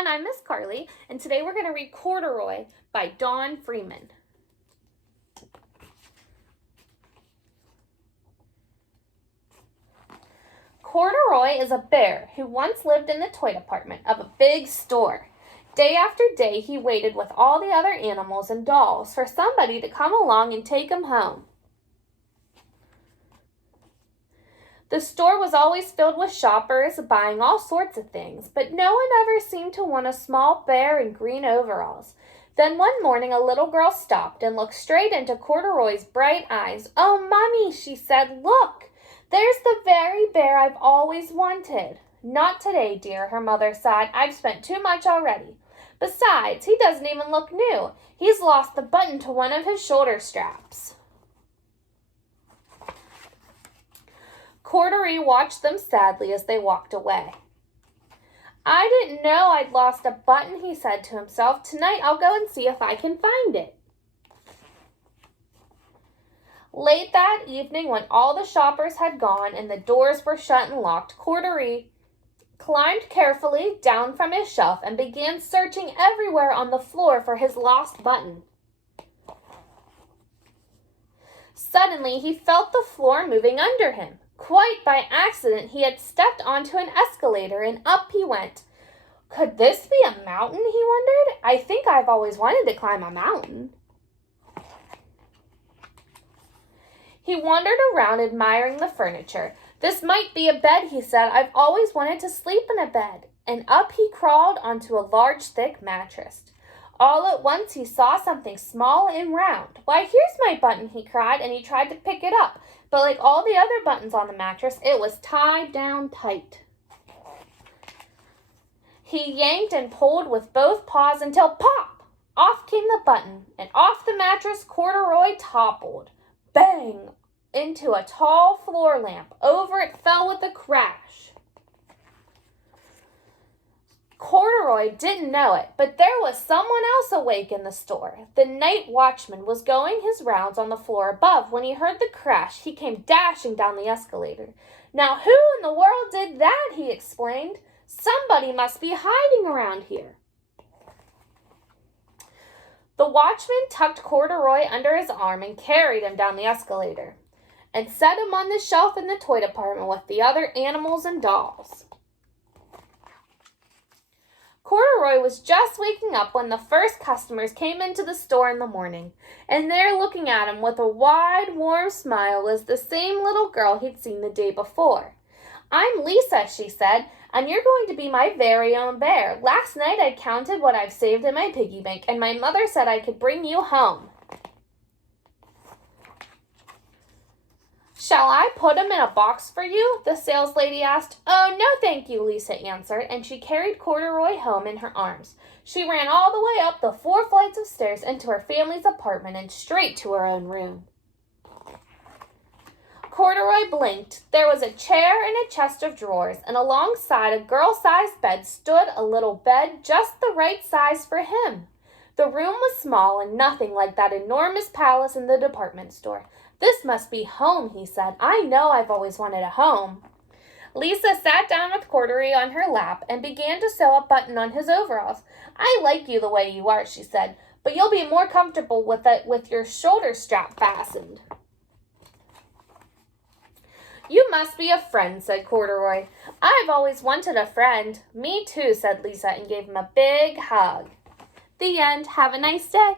everyone, I'm Miss Carly, and today we're going to read Corduroy by Don Freeman. Corduroy is a bear who once lived in the toy department of a big store. Day after day, he waited with all the other animals and dolls for somebody to come along and take him home. The store was always filled with shoppers buying all sorts of things, but no one ever seemed to want a small bear in green overalls. Then one morning a little girl stopped and looked straight into Corduroy's bright eyes. "Oh, Mommy," she said, "look, there's the very bear I've always wanted." "Not today, dear," her mother sighed. "I've spent too much already. Besides, he doesn't even look new. He's lost the button to one of his shoulder straps." Corduroy watched them sadly as they walked away. "I didn't know I'd lost a button," he said to himself. "Tonight I'll go and see if I can find it." Late that evening, when all the shoppers had gone and the doors were shut and locked, Corduroy climbed carefully down from his shelf and began searching everywhere on the floor for his lost button. Suddenly, he felt the floor moving under him. Quite by accident, he had stepped onto an escalator and up he went. Could this be a mountain, he wondered? I think I've always wanted to climb a mountain. He wandered around admiring the furniture. "This might be a bed," he said. "I've always wanted to sleep in a bed." And up he crawled onto a large, thick mattress. All at once he saw something small and round. "Why, here's my button," he cried, and he tried to pick it up. But like all the other buttons on the mattress, it was tied down tight. He yanked and pulled with both paws until pop! Off came the button, and off the mattress Corduroy toppled. Bang! Into a tall floor lamp. Over it fell with a crash. Corduroy didn't know it, but there was someone else awake in the store. The night watchman was going his rounds on the floor above. When he heard the crash, he came dashing down the escalator. "Now who in the world did that?" he exclaimed. "Somebody must be hiding around here." The watchman tucked Corduroy under his arm and carried him down the escalator and set him on the shelf in the toy department with the other animals and dolls. Corduroy was just waking up when the first customers came into the store in the morning, and there looking at him with a wide, warm smile was the same little girl he'd seen the day before. "I'm Lisa," she said, "and you're going to be my very own bear. Last night I counted what I've saved in my piggy bank, and my mother said I could bring you home." "Shall I put him in a box for you?" the saleslady asked. "Oh, no, thank you," Lisa answered, and she carried Corduroy home in her arms. She ran all the way up the 4 flights of stairs into her family's apartment and straight to her own room. Corduroy blinked. There was a chair and a chest of drawers, and alongside a girl-sized bed stood a little bed just the right size for him. The room was small and nothing like that enormous palace in the department store. "This must be home," he said. "I know I've always wanted a home." Lisa sat down with Corduroy on her lap and began to sew a button on his overalls. "I like you the way you are," she said, "but you'll be more comfortable with it with your shoulder strap fastened." "You must be a friend," said Corduroy. "I've always wanted a friend." "Me too," said Lisa, and gave him a big hug. The end. Have a nice day.